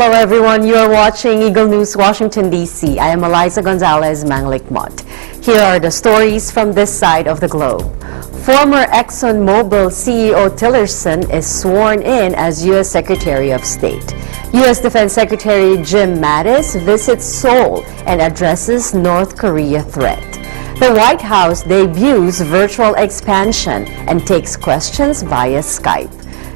Hello everyone, you are watching Eagle News Washington DC. I am Eliza Gonzalez Manglikmont. Here are the stories from this side of the globe. Former ExxonMobil CEO Tillerson is sworn in as U.S. Secretary of State. U.S. Defense Secretary Jim Mattis visits Seoul and addresses North Korea threat. The White House debuts virtual expansion and takes questions via Skype.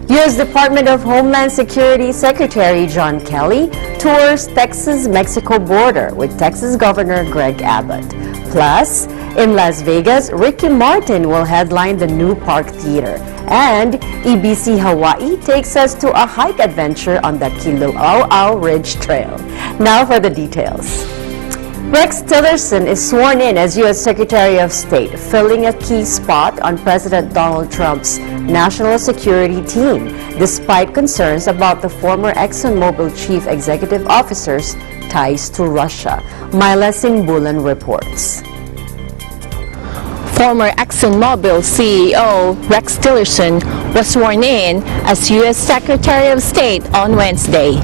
U.S. Department of Homeland Security Secretary John Kelly tours Texas-Mexico border with Texas Governor Greg Abbott. Plus, in Las Vegas, Ricky Martin will headline the new Park Theater. And EBC Hawaii takes us to a hike adventure on the Kilauea Ridge Trail. Now for the details. Rex Tillerson is sworn in as U.S. Secretary of State, filling a key spot on President Donald Trump's national security team, despite concerns about the former ExxonMobil chief executive officer's ties to Russia. Myla Simbulan reports. Former ExxonMobil CEO Rex Tillerson was sworn in as U.S. Secretary of State on Wednesday.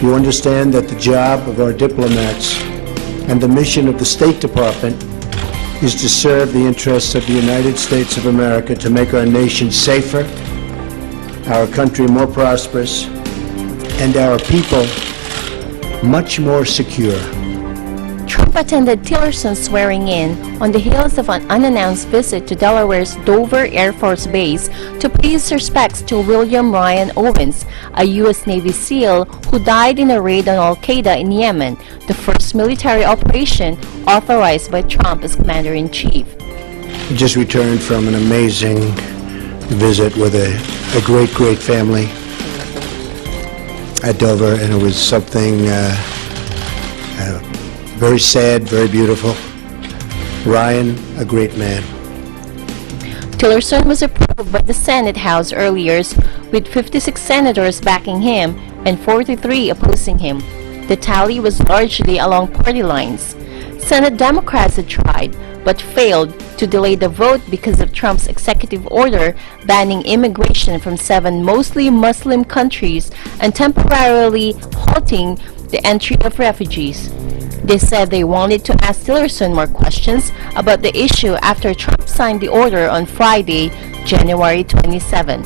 You understand that the job of our diplomats and the mission of the State Department is to serve the interests of the United States of America, to make our nation safer, our country more prosperous, and our people much more secure. Trump attended Tillerson's swearing-in on the heels of an unannounced visit to Delaware's Dover Air Force Base to pay his respects to William Ryan Owens, a U.S. Navy SEAL who died in a raid on Al-Qaeda in Yemen, the first military operation authorized by Trump as Commander-in-Chief. I just returned from an amazing visit with a great family at Dover, and it was something very sad, very beautiful. Ryan, a great man. Tillerson was approved by the Senate House earlier, with 56 senators backing him and 43 opposing him. The tally was largely along party lines. Senate Democrats had tried, but failed to delay the vote because of Trump's executive order banning immigration from 7 mostly Muslim countries and temporarily halting the entry of refugees. They said they wanted to ask Tillerson more questions about the issue after Trump signed the order on Friday, January 27.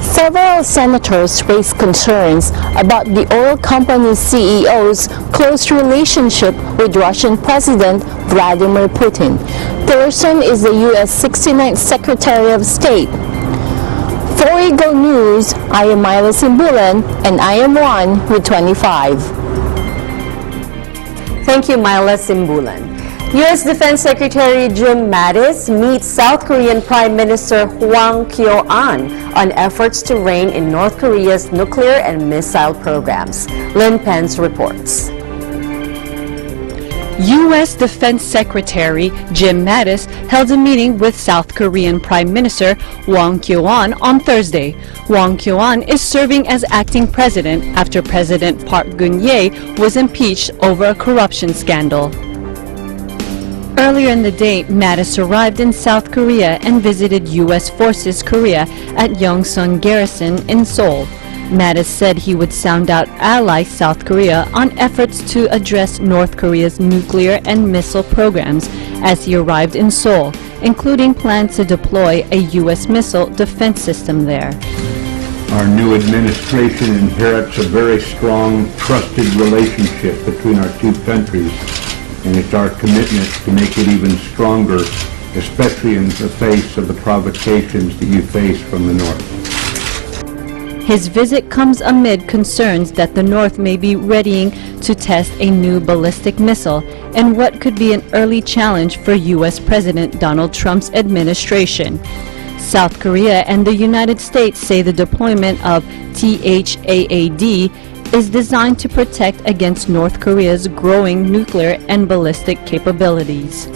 Several senators raised concerns about the oil company CEO's close relationship with Russian President Vladimir Putin. Tillerson is the U.S. 69th Secretary of State. For Eagle News, I am Myla Simbulan, and I am one with 25. Thank you, Myla Simbulan. U.S. Defense Secretary Jim Mattis meets South Korean Prime Minister Hwang Kyo-ahn on efforts to rein in North Korea's nuclear and missile programs. Lynn Pence reports. U.S. Defense Secretary Jim Mattis held a meeting with South Korean Prime Minister Hwang Kyo-ahn on Thursday. Hwang Kyo-ahn is serving as acting president after President Park Geun-hye was impeached over a corruption scandal. Earlier in the day, Mattis arrived in South Korea and visited U.S. Forces Korea at Yongsan Garrison in Seoul. Mattis said he would sound out ally South Korea on efforts to address North Korea's nuclear and missile programs as he arrived in Seoul, including plans to deploy a U.S. missile defense system there. Our new administration inherits a very strong, trusted relationship between our two countries, and it's our commitment to make it even stronger, especially in the face of the provocations that you face from the North. His visit comes amid concerns that the North may be readying to test a new ballistic missile and what could be an early challenge for U.S. President Donald Trump's administration. South Korea and the United States say the deployment of THAAD is designed to protect against North Korea's growing nuclear and ballistic capabilities.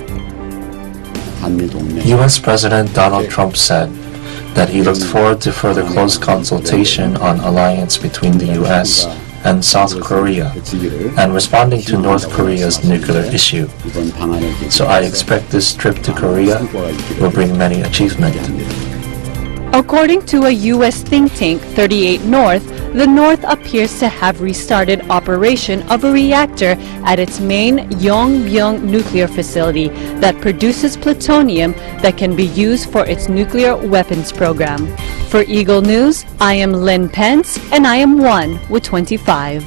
U.S. President Donald Trump said that he looked forward to further close consultation on alliance between the U.S. and South Korea and responding to North Korea's nuclear issue. So I expect this trip to Korea will bring many achievements. According to a U.S. think tank, 38 North, the North appears to have restarted operation of a reactor at its main Yongbyon nuclear facility that produces plutonium that can be used for its nuclear weapons program. For Eagle News, I am Lynn Pence, and I am 1 with 25.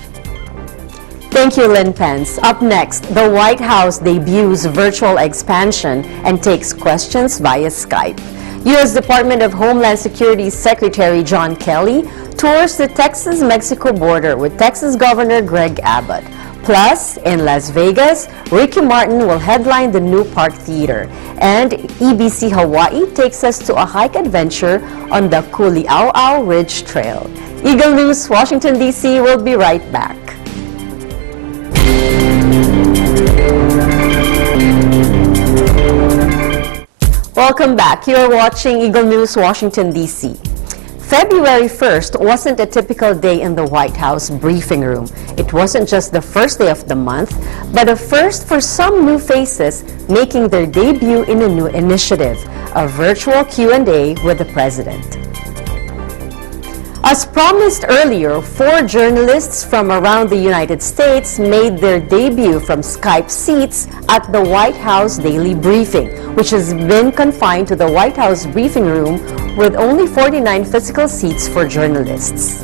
Thank you, Lynn Pence. Up next, the White House debuts virtual expansion and takes questions via Skype. U.S. Department of Homeland Security Secretary John Kelly tours the Texas-Mexico border with Texas Governor Greg Abbott. Plus, in Las Vegas, Ricky Martin will headline the new Park Theater. And EBC Hawaii takes us to a hike adventure on the Kuli'au'au Ridge Trail. Eagle News, Washington, D.C. will be right back. Welcome back. You're watching Eagle News, Washington, D.C. February 1st wasn't a typical day in the White House briefing room. It wasn't just the first day of the month, but a first for some new faces making their debut in a new initiative, a virtual Q&A with the President. As promised earlier, 4 journalists from around the United States made their debut from Skype seats at the White House Daily Briefing, which has been confined to the White House briefing room with only 49 physical seats for journalists.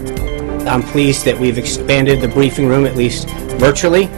I'm pleased that we've expanded the briefing room, at least virtually.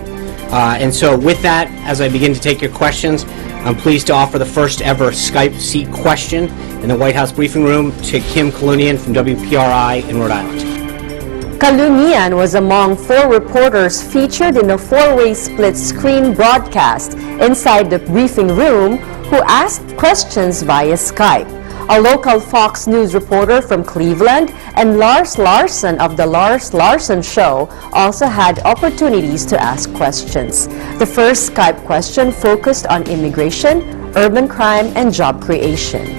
And so with that, as I begin to take your questions, I'm pleased to offer the first ever Skype seat question in the White House briefing room to Kim Kalunian from WPRI in Rhode Island. Kalunian was among 4 reporters featured in a 4-way split-screen broadcast inside the briefing room who asked questions via Skype. A local Fox News reporter from Cleveland and Lars Larson of The Lars Larson Show also had opportunities to ask questions. The first Skype question focused on immigration, urban crime, and job creation.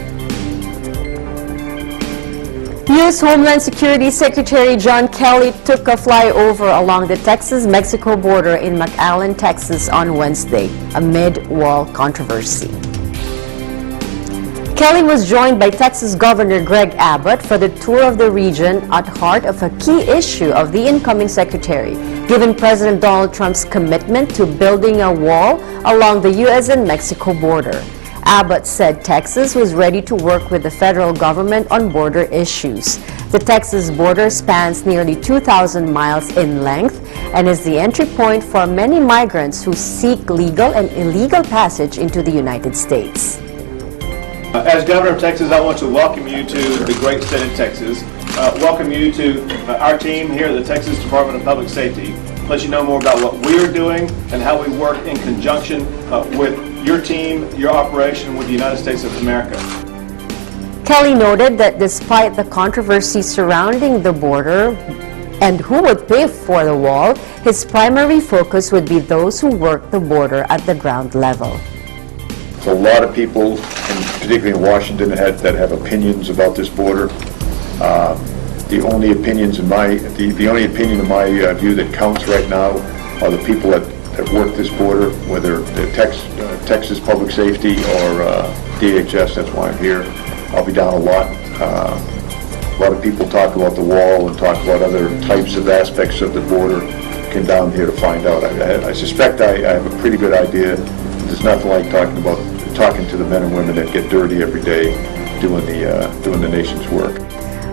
U.S. Homeland Security Secretary John Kelly took a flyover along the Texas-Mexico border in McAllen, Texas on Wednesday, amid wall controversy. Kelly was joined by Texas Governor Greg Abbott for the tour of the region at heart of a key issue of the incoming secretary, given President Donald Trump's commitment to building a wall along the U.S. and Mexico border. Abbott said Texas was ready to work with the federal government on border issues. The Texas border spans nearly 2,000 miles in length and is the entry point for many migrants who seek legal and illegal passage into the United States. As Governor of Texas, I want to welcome you to the great state of Texas, welcome you to our team here at the Texas Department of Public Safety, let you know more about what we're doing and how we work in conjunction with your team, your operation with the United States of America. Kelly noted that despite the controversy surrounding the border and who would pay for the wall, his primary focus would be those who work the border at the ground level. A lot of people, particularly in Washington, that have opinions about this border. The only opinion in my view that counts right now are the people that work this border, whether the Texas Public Safety or DHS. That's why I'm here. I'll be down a lot. A lot of people talk about the wall and talk about other types of aspects of the border. Came down here to find out. I suspect I have a pretty good idea. There's nothing like talking to the men and women that get dirty every day doing the nation's work.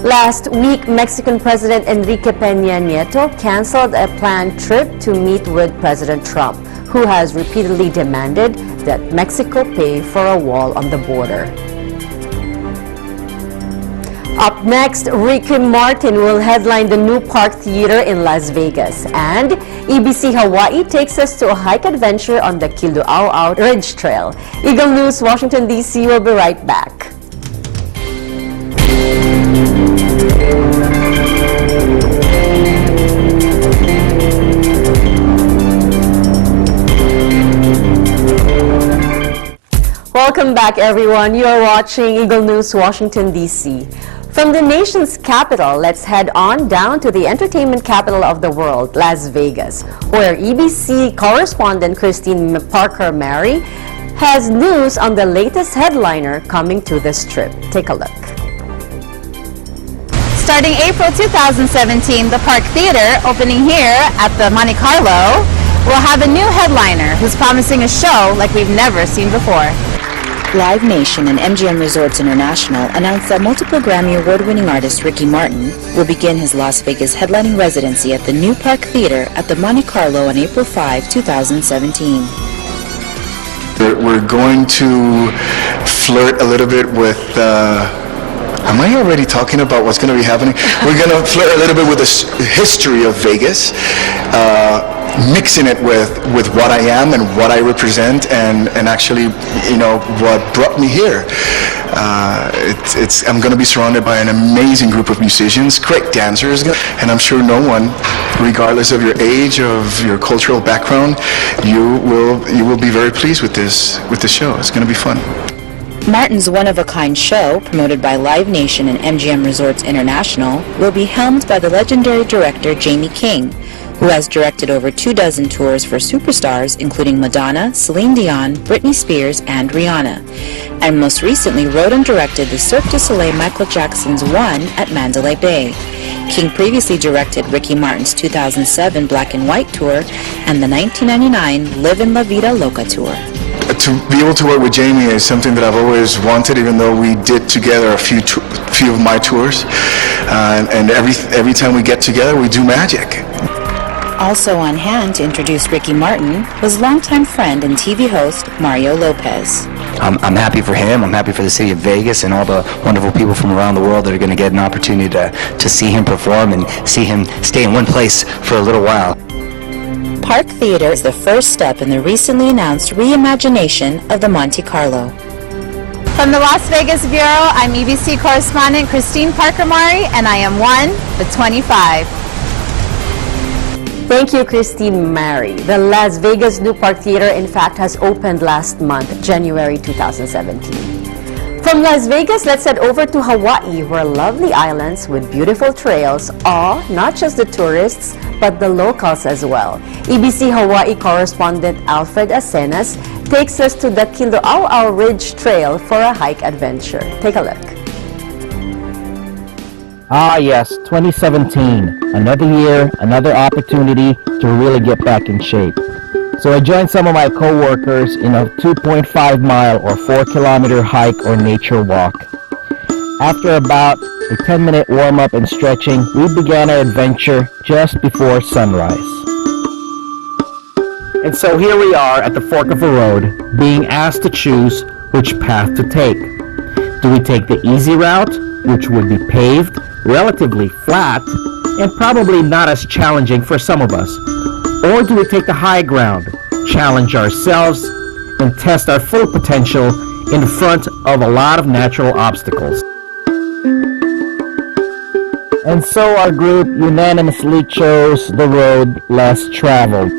Last week, Mexican President Enrique Peña Nieto canceled a planned trip to meet with President Trump, who has repeatedly demanded that Mexico pay for a wall on the border. Up next, Ricky Martin will headline the new Park Theater in Las Vegas. And EBC Hawaii takes us to a hike adventure on the Kuli'au'au Ridge Trail. Eagle News, Washington, D.C. will be right back. Welcome back, everyone. You are watching Eagle News, Washington, D.C. From the nation's capital, let's head on down to the entertainment capital of the world, Las Vegas, where EBC correspondent Christine Parker-Mary has news on the latest headliner coming to the Strip. Take a look. Starting April 2017, the Park Theater, opening here at the Monte Carlo, will have a new headliner who's promising a show like we've never seen before. Live Nation and MGM Resorts International announced that multiple Grammy Award-winning artist Ricky Martin will begin his Las Vegas headlining residency at the new Park Theater at the Monte Carlo on April 5, 2017. We're going to flirt a little bit with, am I already talking about what's going to be happening? We're going to flirt a little bit with the history of Vegas, mixing it with what I am and what I represent, and actually, you know, what brought me here. I'm going to be surrounded by an amazing group of musicians, great dancers, and I'm sure no one, regardless of your age, of your cultural background, you will be very pleased with this show. It's going to be fun. Martin's one-of-a-kind show, promoted by Live Nation and MGM Resorts International, will be helmed by the legendary director Jamie King, who has directed over 24 tours for superstars including Madonna, Celine Dion, Britney Spears, and Rihanna, and most recently wrote and directed the Cirque du Soleil Michael Jackson's One at Mandalay Bay. King previously directed Ricky Martin's 2007 Black and White tour and the 1999 Live in La Vida Loca tour. To be able to work with Jamie is something that I've always wanted, even though we did together a few of my tours, and every time we get together we do magic. Also on hand to introduce Ricky Martin was longtime friend and TV host Mario Lopez. I'm happy for him. I'm happy for the city of Vegas and all the wonderful people from around the world that are going to get an opportunity to see him perform and see him stay in one place for a little while. Park Theater is the first step in the recently announced reimagination of the Monte Carlo. From the Las Vegas Bureau, I'm EBC correspondent Christine Parker-Mari, and I am one with 25. Thank you, Christine Mary. The Las Vegas New Park Theater, in fact, has opened last month, January 2017. From Las Vegas, let's head over to Hawaii, where lovely islands with beautiful trails awe not just the tourists, but the locals as well. EBC Hawaii correspondent Alfred Acenas takes us to the Kilauea Ridge Trail for a hike adventure. Take a look. Ah yes, 2017. Another year, another opportunity to really get back in shape. So I joined some of my co-workers in a 2.5 mile or 4 kilometer hike or nature walk. After about a 10-minute warm-up and stretching, we began our adventure just before sunrise. And so here we are at the fork of a road, being asked to choose which path to take. Do we take the easy route, which would be paved, relatively flat, and probably not as challenging for some of us? Or do we take the high ground, challenge ourselves, and test our full potential in front of a lot of natural obstacles? And so our group unanimously chose the road less traveled.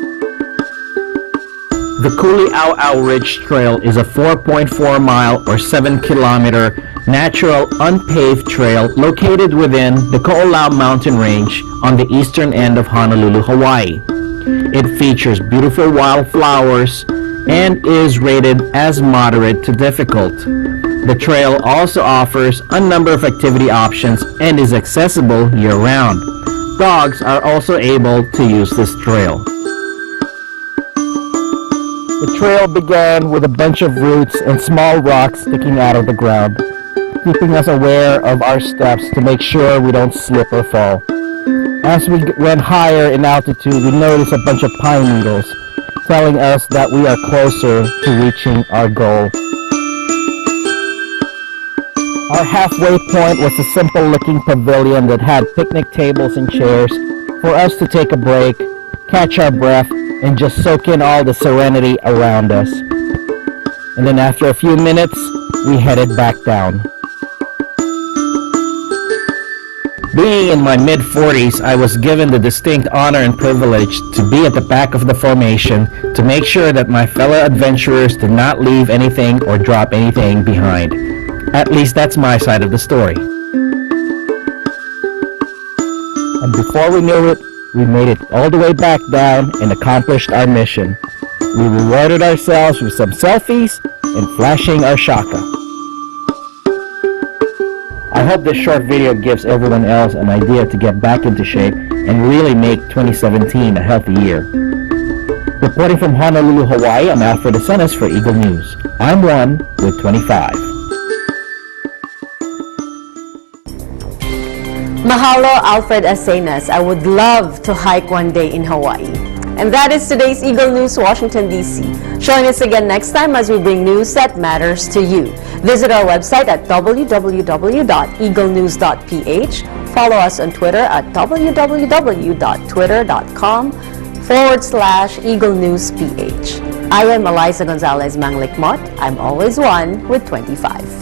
The Kilauea Ridge Trail is a 4.4 mile or 7 kilometer natural unpaved trail located within the Ko'olau mountain range on the eastern end of Honolulu, Hawaii. It features beautiful wildflowers and is rated as moderate to difficult. The trail also offers a number of activity options and is accessible year-round. Dogs are also able to use this trail. The trail began with a bunch of roots and small rocks sticking out of the ground, keeping us aware of our steps to make sure we don't slip or fall. As we went higher in altitude, we noticed a bunch of pine needles, telling us that we are closer to reaching our goal. Our halfway point was a simple-looking pavilion that had picnic tables and chairs for us to take a break, catch our breath, and just soak in all the serenity around us. And then after a few minutes, we headed back down. Being in my mid-40s, I was given the distinct honor and privilege to be at the back of the formation to make sure that my fellow adventurers did not leave anything or drop anything behind. At least that's my side of the story. And before we knew it, we made it all the way back down and accomplished our mission. We rewarded ourselves with some selfies and flashing our shaka. I hope this short video gives everyone else an idea to get back into shape and really make 2017 a healthy year. Reporting from Honolulu, Hawaii, I'm Alfred Asenas for Eagle News. I'm 1 with 25. Mahalo, Alfred Asenas. I would love to hike one day in Hawaii. And that is today's Eagle News, Washington, D.C. Join us again next time as we bring news that matters to you. Visit our website at www.eaglenews.ph. Follow us on Twitter at www.twitter.com/EagleNewsPH. I am Eliza Gonzalez Manglikmot. I'm always 1 with 25.